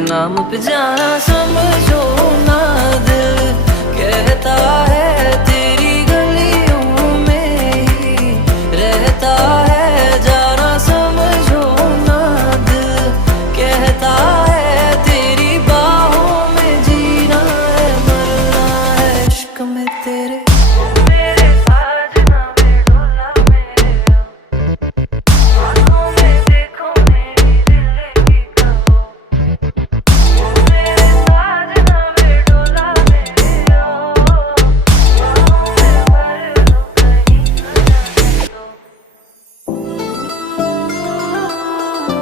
नाम पे जाना समझो ना, दिल कहता है